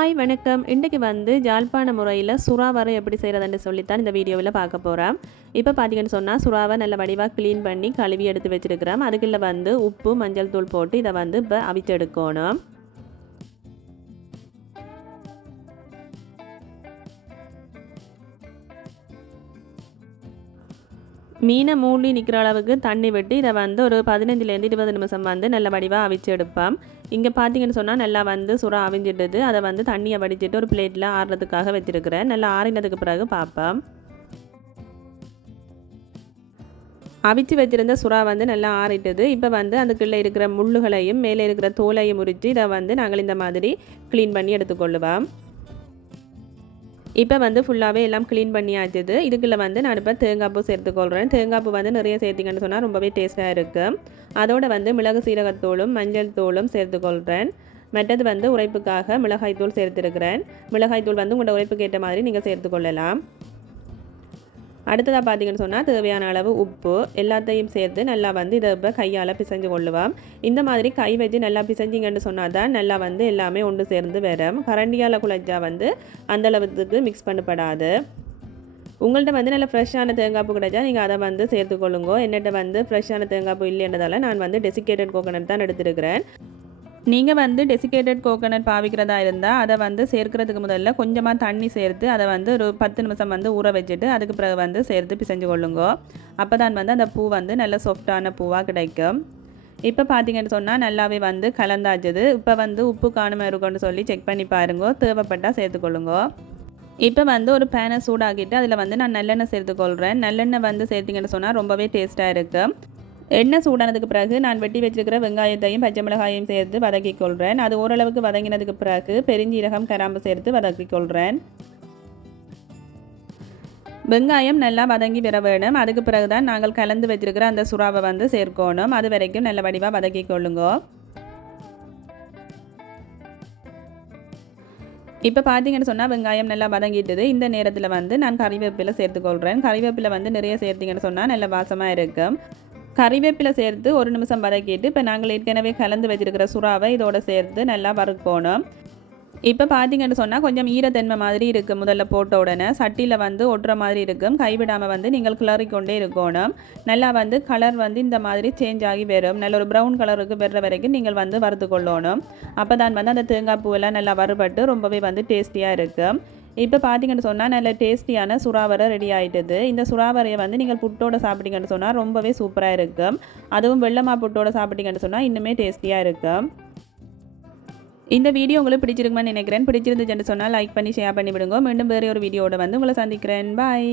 Hi வணக்கம். இன்றைக்கு வந்து ஜாழ்ப்பாண முறையில் சுறாவரை எப்படி செய்கிறதுன்னு சொல்லித்தான் இந்த வீடியோவில் பார்க்க போகிறோம் இப்போ பார்த்தீங்கன்னு சொன்னால் சுறாவை நல்ல வடிவாக க்ளீன் பண்ணி கழுவி எடுத்து வச்சுருக்கிறோம். அதுக்குள்ளே வந்து உப்பு மஞ்சள் தூள் போட்டு இதை வந்து இப்போ அவிச்சு எடுக்கணும் மீனை மூடி நிற்கிற அளவுக்கு தண்ணி விட்டு இதை வந்து ஒரு பதினஞ்சுலேருந்து இருபது நிமிஷம் வந்து நல்ல வடிவாக அவிச்சு எடுப்போம். இங்கே பார்த்தீங்கன்னு சொன்னால் நல்லா வந்து சுறா அவிஞ்சிட்டது அதை வந்து தண்ணியை வடிச்சிட்டு ஒரு பிளேட்டில் ஆறுறதுக்காக வச்சுருக்கிறேன். நல்லா ஆறினதுக்கு பிறகு பார்ப்போம். அவிச்சு வச்சுருந்த சுறா வந்து நல்லா ஆறிட்டது. இப்போ வந்து அதுக்குள்ளே இருக்கிற முள்ளுகளையும் மேலே இருக்கிற தோலையும் உரித்து இதை வந்து நாங்கள் இந்த மாதிரி க்ளீன் பண்ணி எடுத்துக்கொள்ளுவோம். இப்போ வந்து ஃபுல்லாகவே எல்லாம் க்ளீன் பண்ணியாச்சுது இதுக்குள்ளே வந்து நான் இப்போ தேங்காய் பூ சேர்த்துக்கொள்கிறேன் தேங்காய் பூ வந்து நிறைய சேர்த்திங்கன்னு சொன்னால் ரொம்பவே டேஸ்ட்டாக இருக்குது அதோட வந்து மிளகு சீரகத்தூளும் மஞ்சள் தூளும் சேர்த்துக்கொள்கிறேன் மற்றது வந்து உரைப்புக்காக மிளகாய்த்தூள் சேர்த்துருக்கிறேன். மிளகாய்த்தூள் வந்து உங்களோட உரைப்புக்கு ஏற்ற மாதிரி நீங்கள் சேர்த்துக்கொள்ளலாம். அடுத்ததாக பார்த்தீங்கன்னு சொன்னால் தேவையான அளவு உப்பு எல்லாத்தையும் சேர்த்து நல்லா வந்து இதை இப்போ கையால் பிசைஞ்சு கொள்ளுவோம். இந்த மாதிரி கை வச்சு நல்லா பிசைஞ்சிங்கன்னு சொன்னால் தான் நல்லா வந்து எல்லாமே ஒன்று சேர்ந்து வரும். கரண்டியால் குழஞ்சா வந்து அந்த அளவுக்கு மிக்ஸ் பண்ணப்படாது. உங்கள்கிட்ட வந்து நல்ல ஃப்ரெஷ்ஷான தேங்காய்ப்பு கிடைச்சா நீங்கள் அதை வந்து சேர்த்துக்கொள்ளுங்க. என்னட்ட வந்து ஃப்ரெஷ்ஷான தேங்காய்ப்பு இல்லைன்றதால நான் வந்து டெசிகேட்டட் கோகோனட் தான் எடுத்துருக்கிறேன். நீங்கள் வந்து டெசிகேட்டட் கோகோனட் பாவிக்கிறதா இருந்தால் அதை வந்து சேர்க்கிறதுக்கு முதல்ல கொஞ்சமாக தண்ணி சேர்த்து அதை வந்து ஒரு பத்து நிமிஷம் வந்து ஊற வச்சுட்டு அதுக்கு பிறகு வந்து சேர்த்து பிசைஞ்சு கொள்ளுங்க. அப்போ தான் வந்து அந்த பூ வந்து நல்ல சாஃப்டான பூவாக கிடைக்கும். இப்போ பார்த்தீங்கன்னு சொன்னால் நல்லாவே வந்து கலந்தாச்சுது. இப்போ வந்து உப்பு காணுமா இருக்கும்னு சொல்லி செக் பண்ணி பாருங்க. தேவைப்பட்டால் சேர்த்துக்கொள்ளுங்க. இப்போ வந்து ஒரு பேனை சூடாக்கிட்டு அதில் வந்து நான் நல்லெண்ணெய் சேர்த்துக்கொள்கிறேன் நல்லெண்ணெய் வந்து சேர்த்திங்கன்னு சொன்னால் ரொம்பவே டேஸ்ட்டாக இருக்குது எண்ணெய் சூடானதுக்கு பிறகு நான் வெட்டி வச்சிருக்கிற வெங்காயத்தையும் பச்சை மிளகாயையும் சேர்த்து வதக்கி கொள்கிறேன் அது ஓரளவுக்கு வதங்கினதுக்கு பிறகு பெருஞ்சீரகம் கராம்பு சேர்த்து வதக்கி கொள்கிறேன் வெங்காயம் நல்லா வதங்கி வர வேணும். அதுக்கு பிறகு தான் நாங்கள் கலந்து வச்சிருக்கிற அந்த சுறாவை வந்து சேர்க்கணும். அது வரைக்கும் நல்ல வடிவாக வதக்கி கொள்ளுங்க இப்போ பார்த்தீங்கன்னு சொன்னால் வெங்காயம் நல்லா வதங்கிட்டுது. இந்த நேரத்தில் வந்து நான் கறிவேப்பிலை சேர்த்துக்கொள்கிறேன் கறிவேப்பிலை வந்து நிறைய சேர்த்திங்கன்னு சொன்னால் நல்ல வாசமாக இருக்கும். கறிவேப்பிலை சேர்த்து ஒரு நிமிஷம் வதக்கிட்டு இப்போ நாங்கள் ஏற்கனவே கலந்து வச்சுருக்கிற சுறாவை இதோட சேர்த்து நல்லா வறுக்கணும். இப்போ பார்த்தீங்கன்னு சொன்னால் கொஞ்சம் ஈரத்தன்மை மாதிரி இருக்குது முதல்ல போட்ட உடனே. சட்டியில் வந்து ஒட்டுற மாதிரி இருக்கும். கைவிடாமல் வந்து நீங்கள் கிளறிக்கொண்டே இருக்கணும். நல்லா வந்து கலர் வந்து இந்த மாதிரி சேஞ்ச் ஆகி வரும். நல்ல ஒரு ப்ரௌன் கலருக்கு வர்ற வரைக்கும் நீங்கள் வந்து வறுத்து கொள்ளணும் அப்போ தான் வந்து அந்த தேங்காய் பூவெல்லாம் நல்லா வறுபட்டு ரொம்பவே வந்து டேஸ்டியாக இருக்கும். இப்போ பார்த்தீங்கன்னு சொன்னால் நல்ல டேஸ்டியான சுறாவரை ரெடி ஆகிட்டுது இந்த சுறாவரையை வந்து நீங்கள் புட்டோட சாப்பிட்டீங்கன்னு சொன்னால் ரொம்பவே சூப்பராக இருக்கும் அதுவும் வெள்ளமா புட்டோட சாப்பிட்டீங்கன்னு சொன்னால் இன்னுமே டேஸ்டியாக இருக்கும் இந்த வீடியோ உங்களுக்கு பிடிச்சிருக்குமான்னு நினைக்கிறேன். பிடிச்சிருந்துச்சுன்னு சொன்னால் லைக் பண்ணி ஷேர் பண்ணி விடுங்க மீண்டும் வேறு ஒரு வீடியோட வந்து உங்களை சந்திக்கிறேன். பாய்